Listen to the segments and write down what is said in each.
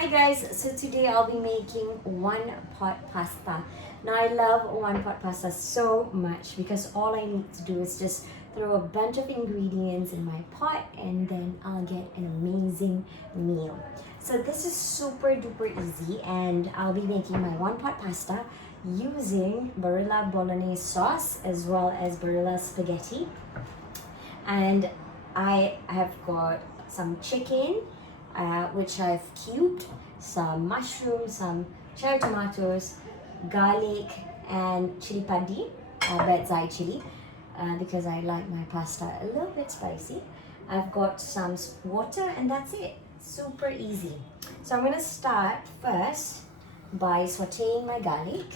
Hi guys, so today I'll be making one pot pasta. Now I love one pot pasta so much because all I need to do is just throw a bunch of ingredients in my pot and then I'll get an amazing meal. So this is super duper easy and I'll be making my one pot pasta using Barilla Bolognese sauce as well as Barilla spaghetti. And I have got some chicken which I've cubed, some mushrooms, some cherry tomatoes, garlic, and chili padi, bird's eye chili, because I like my pasta a little bit spicy. I've got some water, and that's it. Super easy. So I'm gonna start first by sauteing my garlic.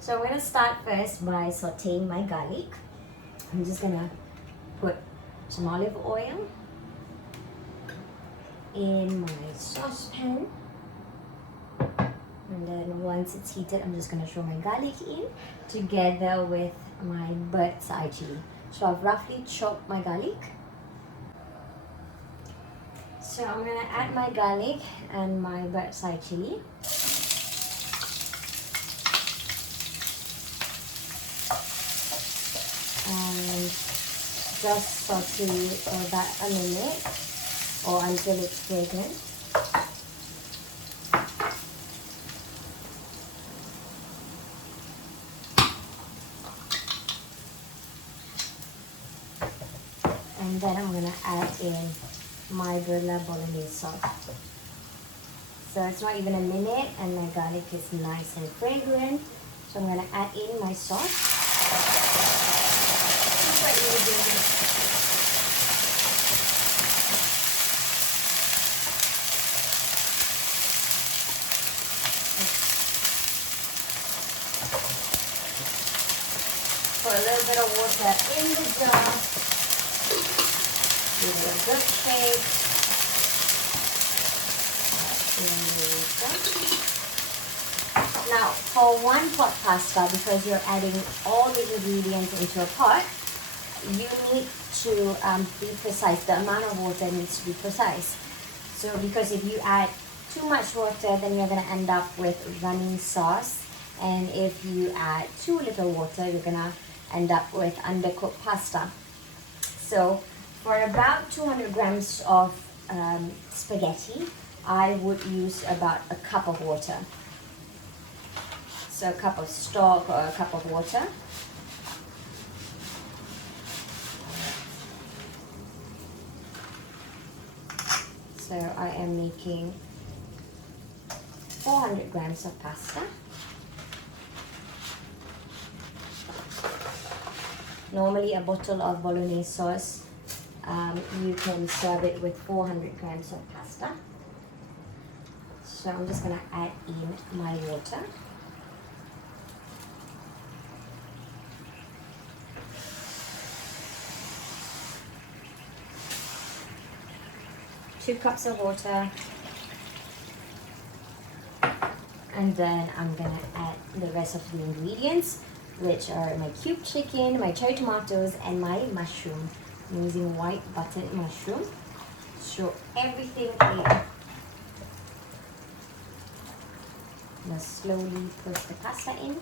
So I'm going to start first by sauteing my garlic. I'm just going to put some olive oil in my saucepan. And then once it's heated, I'm just going to throw my garlic in together with my bird's eye chili. So I've roughly chopped my garlic. So I'm going to add my garlic and my bird's eye chili. And just saute for about a minute or until it's fragrant. And then I'm going to add in my Barilla Bolognese sauce. So it's not even a minute and my garlic is nice and fragrant. So I'm going to add in my sauce. Put a little bit of water in the jar. Give it a good shake. Now, for one pot pasta, because you're adding all the ingredients into a pot, you need to be precise. The amount of water needs to be precise. So, because if you add too much water, then you're going to end up with runny sauce. And if you add too little water, you're going to end up with undercooked pasta. So, for about 200 grams of spaghetti, I would use about a cup of water. So a cup of stock or a cup of water. So I am making 400 grams of pasta. Normally a bottle of Bolognese sauce, you can serve it with 400 grams of pasta. So I'm just going to add in my water. Two cups of water, and then I'm gonna add the rest of the ingredients, which are my cubed chicken, my cherry tomatoes, and my mushroom. I'm using white buttered mushroom. So everything in. Now slowly push the pasta in.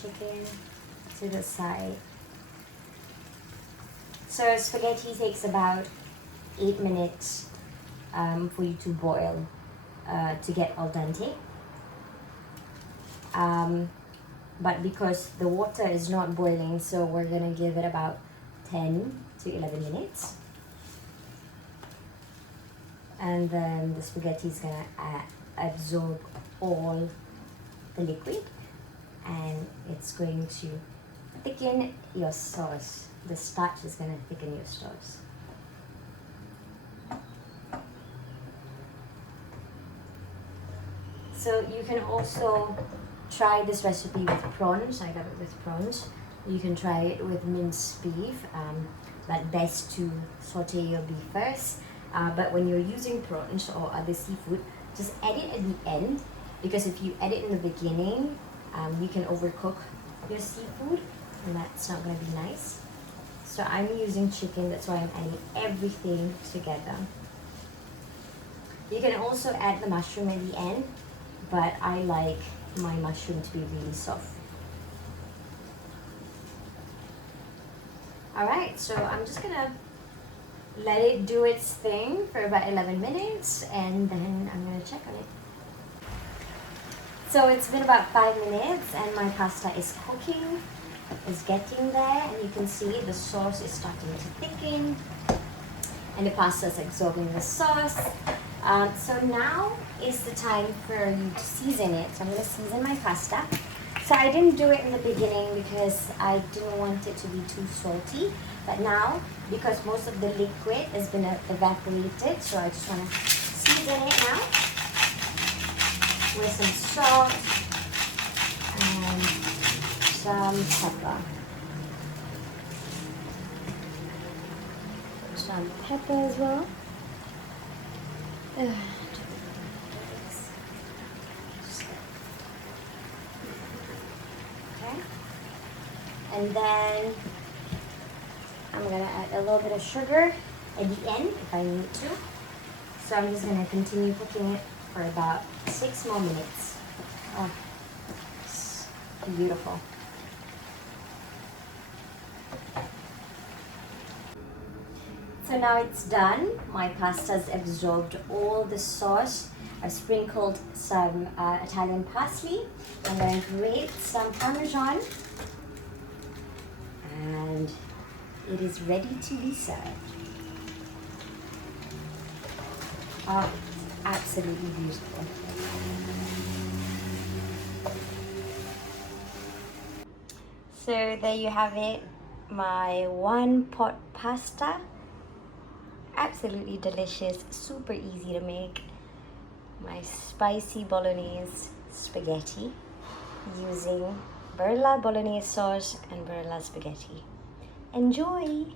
Chicken to the side. So spaghetti takes about 8 minutes for you to boil to get al dente. But because the water is not boiling, so we're gonna give it about 10 to 11 minutes. And then the spaghetti is gonna absorb all the liquid and it's going to thicken your sauce. The starch is going to thicken your sauce. So you can also try this recipe with prawns. I got it with prawns. You can try it with minced beef, but best to saute your beef first. But when you're using prawns or other seafood, just add it at the end because if you add it in the beginning, you can overcook your seafood, and that's not going to be nice. So I'm using chicken, that's why I'm adding everything together. You can also add the mushroom at the end, but I like my mushroom to be really soft. Alright, so I'm just gonna let it do its thing for about 11 minutes and then I'm gonna check on it. So it's been about 5 minutes and my pasta is cooking, is getting there, and you can see the sauce is starting to thicken and the pasta is absorbing the sauce. So now is the time for you to season it. So I'm going to season my pasta. So I didn't do it in the beginning because I didn't want it to be too salty. But now, because most of the liquid has been evaporated, so I just want to season it now with some salt and some pepper. Some pepper as well. Okay. And then I'm gonna add a little bit of sugar at the end if I need to. So I'm just gonna continue cooking it for about 6 more minutes. Oh, it's beautiful. So now it's done. My pasta's absorbed all the sauce. I've sprinkled some Italian parsley. I'm going to grate some Parmesan. And it is ready to be served. Oh, absolutely beautiful. So there you have it, my one pot pasta. Absolutely delicious, super easy to make. My spicy Bolognese spaghetti using Barilla Bolognese sauce and Barilla spaghetti. Enjoy!